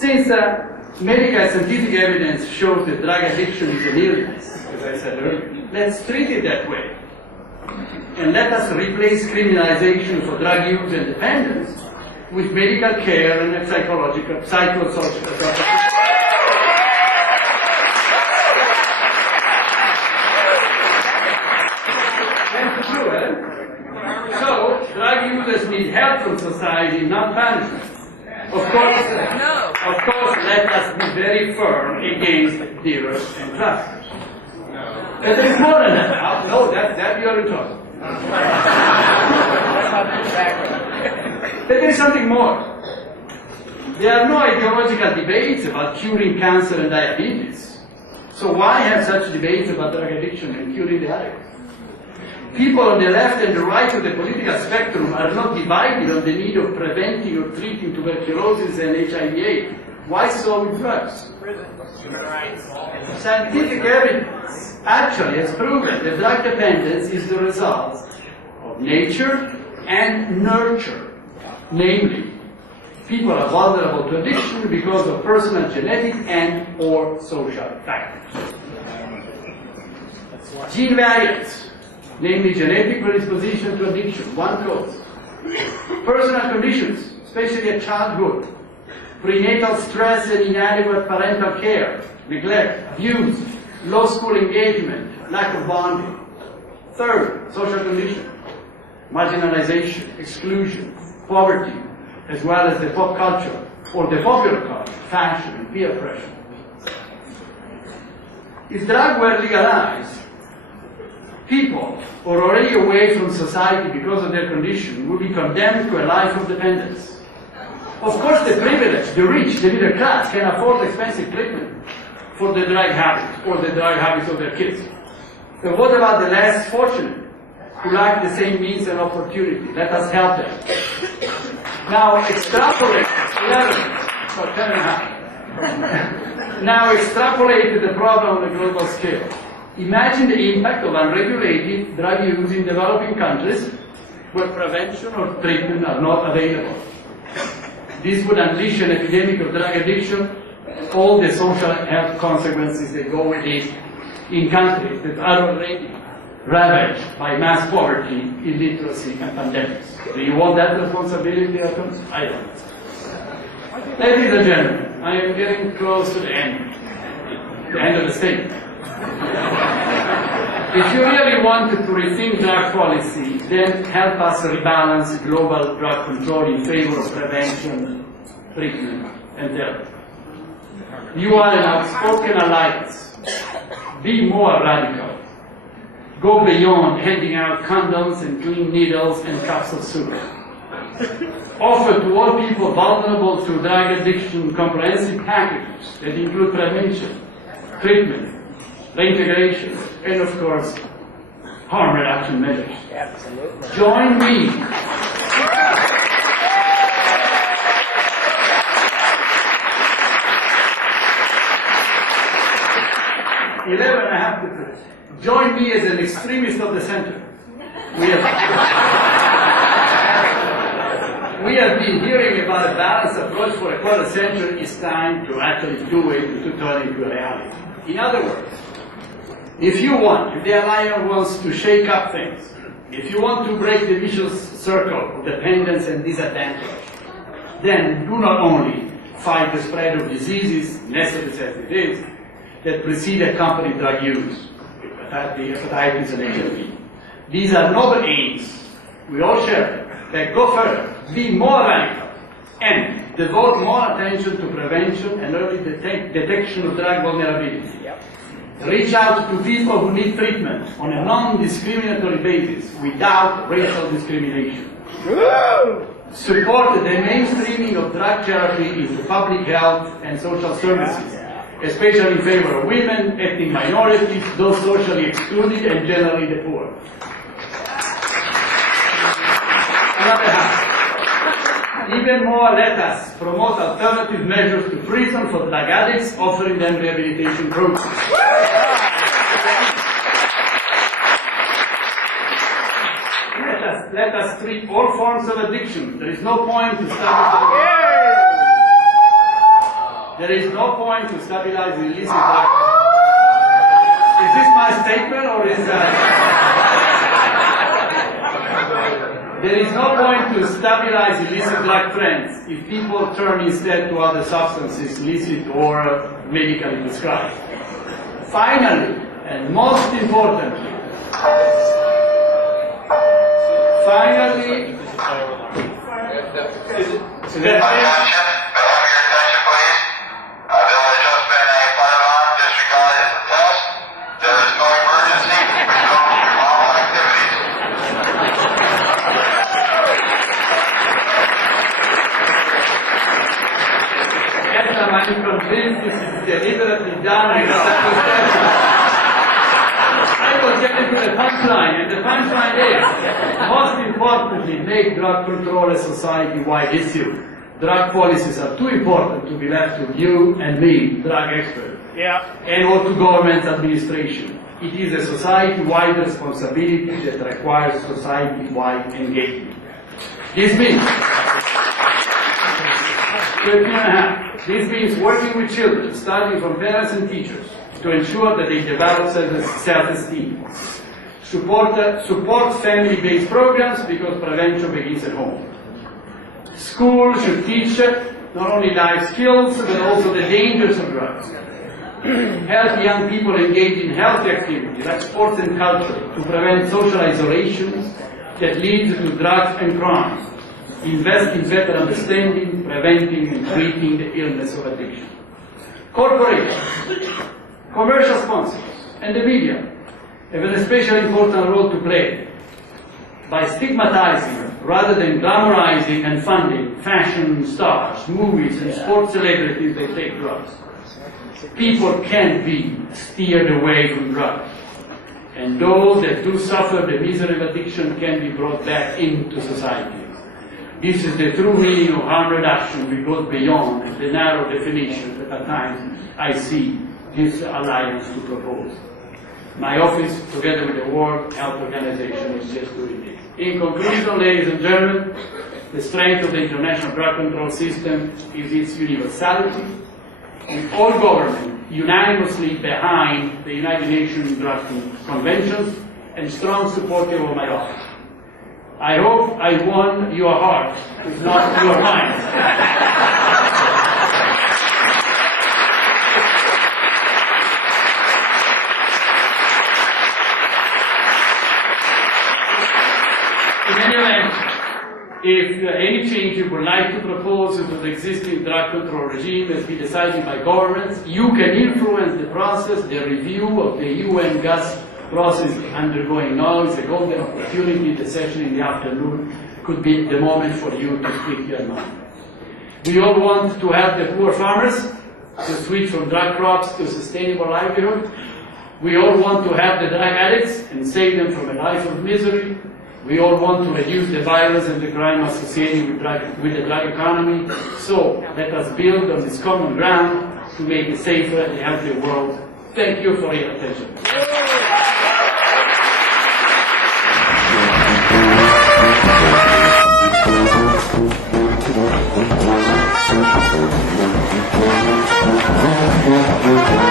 Since medical and scientific evidence shows that drug addiction is an illness, as I said earlier, let's treat it that way. And let us replace criminalization for drug use and dependence with medical care and psychosocial So, drug users need help from society, not punishment. Of course, let us be very firm against dealers and traffickers. But there is more than that. No, that you are talking. But there is something more. There are no ideological debates about curing cancer and diabetes. So why have such debates about drug addiction and curing the addicts? People on the left and the right of the political spectrum are not divided on the need of preventing or treating tuberculosis and HIV/AIDS. Why so with drugs? Scientific evidence actually has proven that drug dependence is the result of nature and nurture. Namely, people are vulnerable to addiction because of personal genetic and or social factors. Gene variants, namely genetic predisposition to addiction, one cause. Personal conditions, especially at childhood, prenatal stress and inadequate parental care, neglect, abuse, low school engagement, lack of bonding. Third, social condition, marginalization, exclusion, poverty, as well as the pop culture, or the popular culture, fashion, and peer pressure. If drugs were legalized, people who are already away from society because of their condition would be condemned to a life of dependence. Of course, the privileged, the rich, the middle class can afford expensive treatment for the drug habit or the drug habits of their kids. So what about the less fortunate who lack the same means and opportunity? Let us help them. Now extrapolate 10.5. Now extrapolate the problem on a global scale. Imagine the impact of unregulated drug use in developing countries where prevention or treatment are not available. This would unleash an epidemic of drug addiction and all the social health consequences that go with it in countries that are already ravaged by mass poverty, illiteracy, and pandemics. Do you want that responsibility, Atoms? I don't. Ladies and gentlemen, I am getting close to the end of the statement. If you really wanted to rethink drug policy, then help us rebalance global drug control in favor of prevention, treatment, and therapy. You are an outspoken alliance. Be more radical. Go beyond handing out condoms and clean needles and cups of soup. Offer to all people vulnerable to drug addiction comprehensive packages that include prevention, treatment, reintegration, and of course, harm reduction measures. Absolutely. Join me. Join me as an extremist of the center. We have been hearing about a balanced approach for a quarter century. It's time to actually do it, to turn it into a reality. In other words, if the Alliance wants to shake up things, if you want to break the vicious circle of dependence and disadvantage, then do not only fight the spread of diseases, necessary as it is, that precede accompanied drug use, hepatitis and HIV. These are noble aims. We all share them. But go further, be more radical, and devote more attention to prevention and early detection of drug vulnerability. Yep. Reach out to people who need treatment on a non-discriminatory basis without racial discrimination. Woo! Support the mainstreaming of drug therapy into public health and social services, especially in favor of women, ethnic minorities, those socially excluded, and generally the poor. Another half. Even more, let us promote alternative measures to prison for drug addicts, offering them rehabilitation programs. Let us treat all forms of addiction. There is no point to start. There is no point to stabilize the illicit drug. Is this my statement or is that? There is no point to stabilize illicit drug trends if people turn instead to other substances, illicit or medically prescribed. Finally, and most importantly, I'm convinced this is deliberately done in circumstances. I will get into the punchline, and the punchline is, most importantly, make drug control a society-wide issue. Drug policies are too important to be left to you and me, drug experts, and or to government administration. It is a society-wide responsibility that requires society-wide engagement. This means This means working with children, starting from parents and teachers, to ensure that they develop self-esteem. Support family-based programs because prevention begins at home. Schools should teach not only life skills, but also the dangers of drugs. Help young people engage in healthy activities like sports and culture to prevent social isolation that leads to drugs and crimes. Invest in better understanding, preventing, and treating the illness of addiction. Corporations, commercial sponsors, and the media have an especially important role to play by stigmatizing rather than glamorizing and funding fashion stars, movies, and sports celebrities that take drugs. People can be steered away from drugs, and those that do suffer the misery of addiction can be brought back into society. This is the true meaning of harm reduction, which goes beyond the narrow definition that at times I see this alliance to propose. My office, together with the World Health Organization, is just doing this. In conclusion, ladies and gentlemen, the strength of the international drug control system is its universality, and all governments unanimously behind the United Nations Drug Conventions and strong support of my office. I hope I won your heart, if not your mind. In any event, if any change you would like to propose to the existing drug control regime has been decided by governments, you can influence the process, the review of the UN gas process undergoing now. It's a golden opportunity. The session in the afternoon could be the moment for you to speak your mind. We all want to help the poor farmers to switch from drug crops to sustainable livelihood. We all want to help the drug addicts and save them from a life of misery. We all want to reduce the violence and the crime associated with the drug economy. So let us build on this common ground to make a safer and healthier world. Thank you for your attention. Thank you.